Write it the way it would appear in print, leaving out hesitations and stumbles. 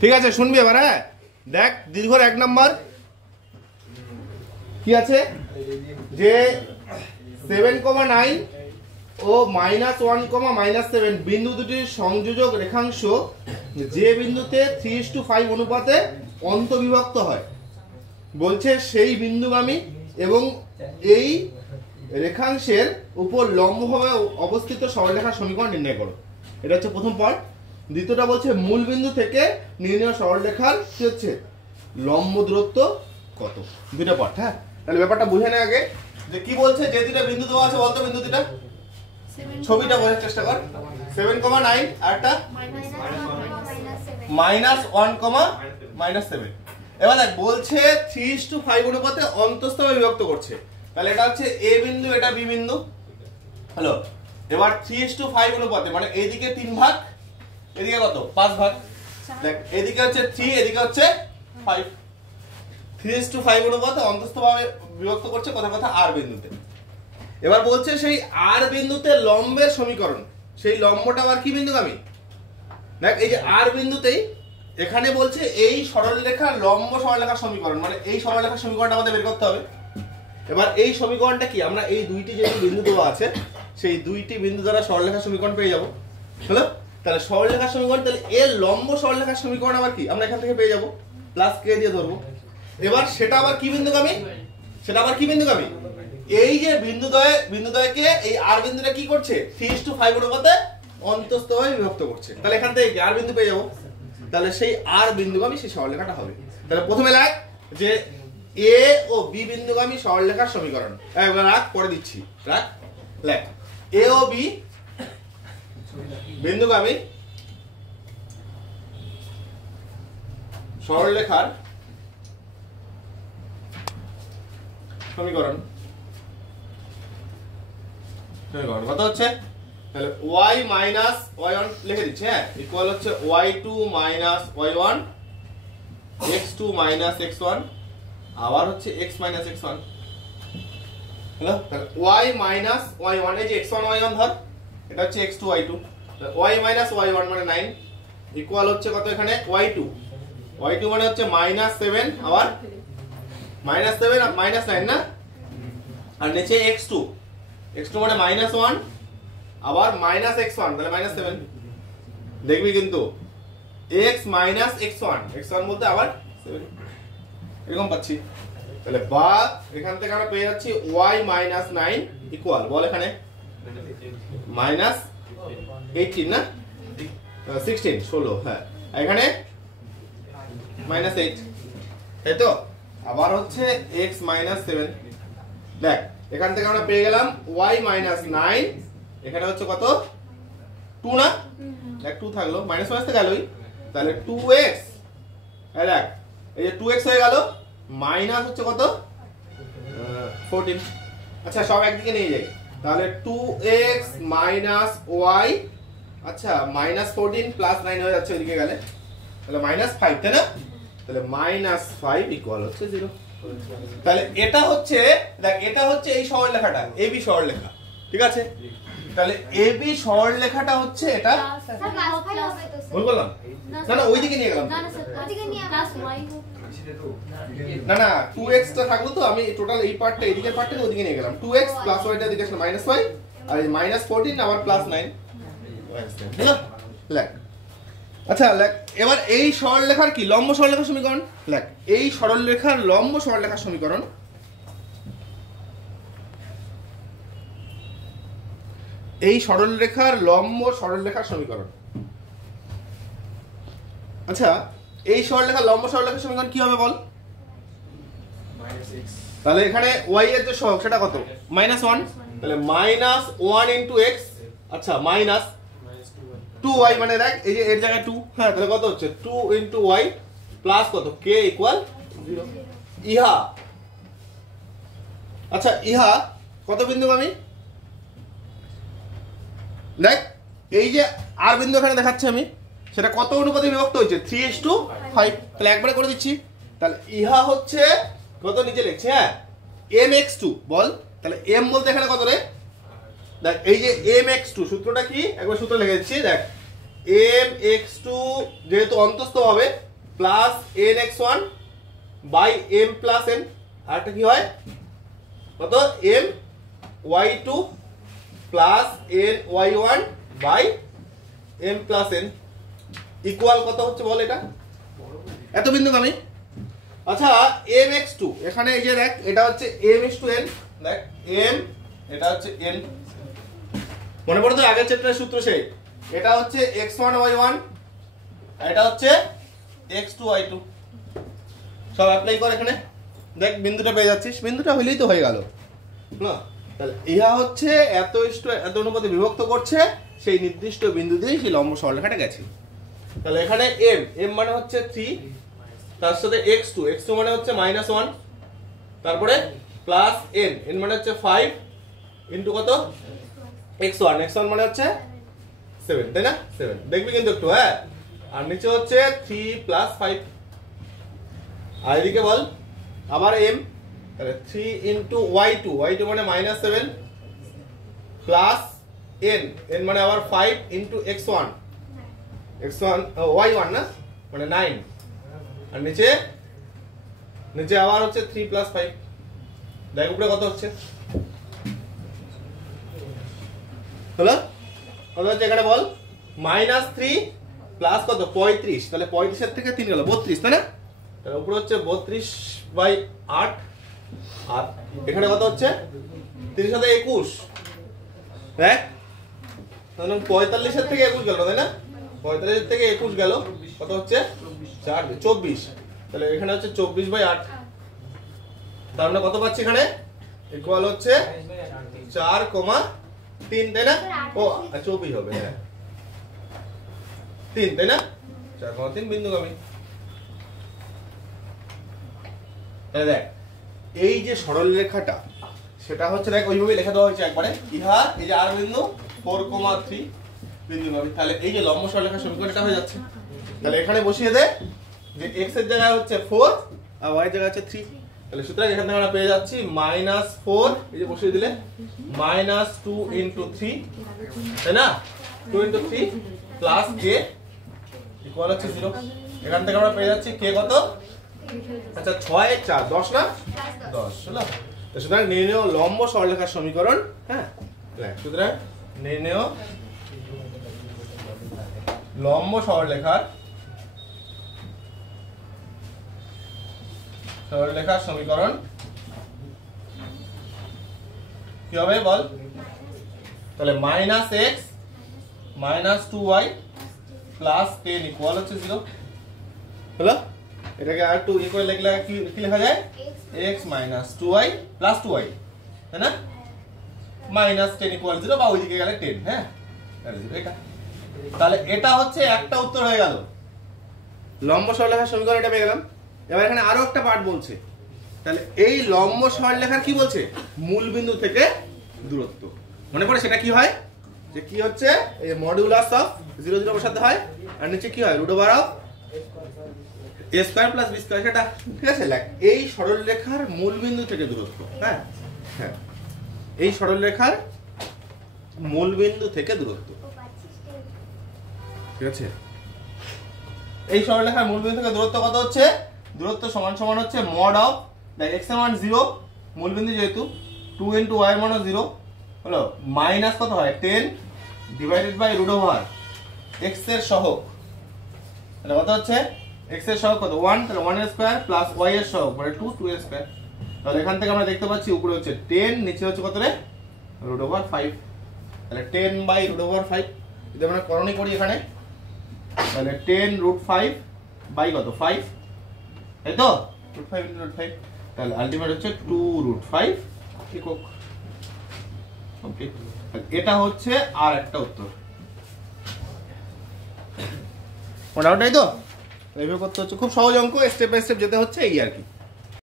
ঠিক আছে শুনবি এবার। হ্যাঁ দেখ দীর্ঘর 1 নম্বর কি আছে যে 7,9 ও -1,-7 বিন্দু দুটির সংযোজক রেখাংশ যে বিন্দুতে 3:5 অনুপাতে অন্তবিভক্ত হয় বলছে সেই বিন্দুগামী এবং এই রেখাংশের উপর লম্বভাবে অবস্থিত সরলরেখার সমীকরণ নির্ণয় করো। এটা হচ্ছে প্রথম পার্ট। দ্বিতীয়টা বলছে মূল বিন্দু থেকে নির্ণয় সরলরেখার কি হচ্ছে লম্ব দূরত্ব কত। দুইটা পার্ট। হ্যাঁ তাহলে ব্যাপারটা বুঝে নে আগে যে কি বলছে। যে দুইটা বিন্দু দেওয়া আছে বলতো বিন্দু দুইটা ছবিটা বোঝার চেষ্টা কর। 7,9 আর একটা -1,-7। এবার দেখ বলছে 3:5 অনুপাতে অন্তঃস্থভাবে বিভক্ত করছে। তাহলে এটা হচ্ছে এ বিন্দু, এটা বি বিন্দু। হ্যালো এবার 3:5 অনুপাতে মানে এইদিকে 3 ভাগ, এদিকে কত 5 ভাগ। দেখ এদিকে হচ্ছে 3, এদিকে হচ্ছে 5। 3:5 অনুপাতে অন্তঃস্থভাবে বিভক্ত করছে কথা কথা আর বিন্দুতে। এবার বলছে সেই আর বিন্দুতে লম্বের সমীকরণ, সেই লম্বটা আবার কি বিন্দুগামী। দেখ এই যে আর বিন্দুতেই এখানে বলছে এই সরলরেখার লম্ব সরলরেখার সমীকরণ, মানে এই সরলরেখার সমীকরণটা আমাদের বের করতে হবে। এবার এই সমীকরণটা কি, আমরা এই দুইটি যে বিন্দু দেওয়া আছে সেই দুইটি বিন্দু দ্বারা সরলরেখার সমীকরণ পেয়ে যাব। হলো তাহলে সরলরেখার সমীকরণ, তাহলে এর লম্ব সরলরেখার সমীকরণ আবার কি আমরা এখান থেকে পেয়ে যাব, প্লাস কে দিয়ে ধরবো। এবার সেটা আবার কি বিন্দুগামী, সেটা আবার কি বিন্দুগামী, এই যে বিন্দুদ্বয়কে এই আর বিন্দুটা কি করছে 3:5 অনুপাতে অন্তঃস্থভাবে বিভক্ত করছে। তাহলে এখান থেকে আর বিন্দু পেয়ে যাবো। তাহলে সেই আর বিন্দুগামী সেই সরলরেখাটা হবে। তাহলে প্রথমে লেখ যে এ ও বি বিন্দুগামী সরলরেখার সমীকরণ। এবার রাখ, পরে দিচ্ছি, রাখ লেখ এ ও বি বিন্দুগামী সরলরেখার সমীকরণ। কত হচ্ছে, তাহলে y মাইনাস y1 লিখে দিচ্ছি। হ্যাঁ ইকুয়াল হচ্ছে y2 minus y1 x2 minus x1 আবার হচ্ছে x মাইনাস x1। হলো তাহলে y মাইনাস y1, এই যে x1 y1 ধর, এটা হচ্ছে x2 y2। y minus y1 মানে 9 ইকুয়াল হচ্ছে কত এখানে y2 মানে হচ্ছে -7 আবার -7 আর -9 না, আর নিচে x2 মানে -1 আবার -x1 তাহলে -7। দেখবি কিন্তু x মাইনাস x1 বলতে আবার 7 এরকম পাচ্ছি। তাহলে বা এখান থেকে আমরা পেয়ে যাচ্ছি y মাইনাস 9 ইকুয়াল বল এখানে -18 না 16 হ্যাঁ এখানে -8 তাই তো। আবার হচ্ছে x মাইনাস 7। দেখ এখান থেকে আমরা পেয়ে গেলাম y মাইনাস 9, এখানে হচ্ছে কত 2 না, দেখ 2 থাকলো মাইনাস মাইনাস গেলই, তাহলে 2x দেখ এই যে 2x হয়ে গেল, মাইনাস হচ্ছে কত 14। আচ্ছা সব একদিকে নিয়ে যাই, তাহলে 2x মাইনাস y আচ্ছা -14 প্লাস 9 হয়ে যাচ্ছে ওইদিকে গেলে, তাহলে -5 তাই না। তাহলে -5 ইকুয়াল হচ্ছে 0। তাহলে এটা হচ্ছে দেখ এটা হচ্ছে এই সরলরেখাটা এবি সরলরেখা, ঠিক আছে। তাহলে এবি সরলরেখাটা হচ্ছে এটা, ভুল বললাম না না ওইদিকে নিয়ে গেলাম না না 2x টা থাকলো তো, আমি টোটাল এই পার্টটা এদিকের পার্টটা ওইদিকে নিয়ে গেলাম। 2x প্লাস y টা দিকে আসলে -y আর এই -14 আবার +9 হলো লেখ। আচ্ছা লেখ এবার এই সরলরেখার কি লম্ব সরলরেখার সমীকরণ লেখ। এই সরলরেখার লম্ব সরলরেখার সমীকরণ, এই সরলরেখার লম্ব সরলরেখার সমীকরণ। আচ্ছা এই সরলরেখার লম্ব সরলরেখার সমীকরণ কি হবে বল। তাহলে এখানে y এর যে সহগ সেটা কত -1, তাহলে -1 ইনটু x আচ্ছা মাইনাস 2y মানে দেখ এই যে এর জায়গায় 2 হ্যাঁ তাহলে কত হচ্ছে 2 ইনটু y প্লাস কত k ইকুয়াল 0। ইহা আচ্ছা ইহা কত বিন্দুগামী, দেখ এই যে আর বিন্দু এখানে দেখাচ্ছি আমি, সেটা কত অনুপাতে বিভক্ত হয়েছে 3:5। তাহলে একবারে করে দিচ্ছি, তাহলে ইহা হচ্ছে কত নিচে লিখছি হ্যাঁ mx2 বল। তাহলে m বলতে এখানে কত রে, দেখ এই যে mx2 সূত্রটা কি একবার সূত্র লিখে দিচ্ছি। দেখ mx2 যেহেতু অন্তস্থ হবে plus N X one by M plus N, আর একটা কি হয় কত M Y two plus N Y one by M plus N equal কত হচ্ছে বল এটা এত বিন্দু আমি। আচ্ছা এম এক্স টু এখানে এই যে দেখ এটা হচ্ছে এম এক্স টু এন, দেখ এম এটা হচ্ছে এন, মনে পড়ে তো আগের চ্যাপ্টারের সূত্র সেই, এটা হচ্ছে x1 y1 আর এটা হচ্ছে x2 y2, সব অ্যাপ্লাই কর এখানে, দেখ বিন্দুটা পেয়ে যাচ্ছিস, বিন্দুটা হইলেই তো হয়ে গেল না। তাহলে ইহা হচ্ছে এত এত অনুপাতে বিভক্ত করছে সেই নির্দিষ্ট বিন্দু দিয়ে সেই লম্ব সরলরেখাটা গেছে। তাহলে এখানে m m মানে হচ্ছে 3, তার সাথে x2 মানে হচ্ছে -1, তারপরে প্লাস n মানে হচ্ছে 5 ইনটু কত x1 মানে হচ্ছে 7, তাই না 7 দেখবি কিন্তু একটু, হ্যাঁ আর নিচে হচ্ছে 3 প্লাস 5, আর এদিকে বল আবার m, তাহলে 3 ইনটু y2 মানে -7 প্লাস n মানে আবার 5 ইনটু x1 y1 না মানে 9, আর নিচে আবার হচ্ছে 3 প্লাস 5, দেখ উপরে কত হচ্ছে হলো কত হচ্ছে এখানে বল -3 প্লাস কত 35, তাহলে 35 এর থেকে 3 গেল 32, তাই না, তাহলে উপরে হচ্ছে 32/8, আর এখানে কত হচ্ছে 3 সাথে 21, দেখ তাহলে 45 এর থেকে 21 গেল তাই না, 45 এর থেকে 21 গেল কত হচ্ছে 24, তাহলে এখানে হচ্ছে 24/8, তার মানে কত পাচ্ছি এখানে ইকুয়াল হচ্ছে 4,3, তাই না, ও 24 হবে, হ্যাঁ 3, তাই না 4,3 বিন্দুগামী। তাহলে দেখ এই যে সরল রেখাটা সেটা হচ্ছে দেখ ওইভাবে লেখা দেওয়া হয়েছে একবারে, ইহা এই যে আর বিন্দু 4,3 বিন্দুগামী, তাহলে এই যে লম্ব সরলরেখার সমীকরণটা হয়ে যাচ্ছে। তাহলে এখানে বসিয়ে দে যে x এর জায়গায় হচ্ছে 4 আর y এর জায়গায় হচ্ছে 3, তাহলে সুতরাং এখান থেকে আমরা পেয়ে যাচ্ছি -4, এই যে বসিয়ে দিলে -2 ইনটু 3, তাই না 2 ইনটু 3 প্লাস k ইকুয়াল হচ্ছে 0, এখান থেকে আমরা পেয়ে যাচ্ছি k কত, আচ্ছা 6 এর 4 10 না 10 হলো। তো সুতরাং নির্ণেয় লম্ব সরলরেখার সমীকরণ, হ্যাঁ সুতরাং নির্ণেয় লম্ব সরলরেখার সমীকরণ কি হবে বল, তাহলে -x -2y প্লাস 10 ইকুয়াল হচ্ছে 0 হলো। এটাকে আর একটু ইকুয়াল লিখলে কি লেখা যায় x - 2y প্লাস 2y, তাই না -10 ইকুয়াল 0, বা ওইদিকে গেলে 10, হ্যাঁ এটা, তাহলে এটা হচ্ছে একটা উত্তর হয়ে গেল লম্ব সরলরেখার সমীকরণ, এটা পেয়ে গেলাম। এবার এখানে আরো একটা পার্ট বলছে, তাহলে এই লম্ব সরলরেখার কি বলছে মূল বিন্দু থেকে দূরত্ব, মনে পড়ে সেটা কি হয় যে কি হচ্ছে এই মডুলাস অফ 0 0 বসাতে হয়, আর নিচে কি হয় √(a² + b²), সেটা ঠিক আছে। এই সরলরেখার মূল বিন্দু থেকে দূরত্ব, হ্যাঁ হ্যাঁ এই সরলরেখার মূল বিন্দু থেকে দূরত্ব, ঠিক আছে। এই সরলরেখার মূল বিন্দু থেকে দূরত্ব কত হচ্ছে, দূরত্ব সমান সমান হচ্ছে মড অফ দেখ x এর মান 0 মূল বিন্দু যেহেতু 2 ইনটু y এর মান 0 হলো, মাইনাস কত হয় 10 ডিভাইডেড বাই √(x) এর সহগ, তাহলে কত হচ্ছে x এর সহগ কত 1, তাহলে 1 এর স্কয়ার প্লাস y এর সহগ মানে 2 এর স্কয়ার, তাহলে এখান থেকে আমরা দেখতে পাচ্ছি উপরে হচ্ছে 10 নিচে হচ্ছে কত রে √5, তাহলে 10/√5 যদি আমরা করণী করি এখানে, তাহলে 10√5 বাই কত 5, তাই তো √5 ইনটু √5, তাহলে আলটিমেট হচ্ছে 2√5 একক, ওকে। এটা হচ্ছে আর একটা উত্তর, মোটামুটি তো এইভাবে করতে হচ্ছে, খুব সহজ অঙ্ক, স্টেপ বাই স্টেপ যেতে হচ্ছে এই আর কি।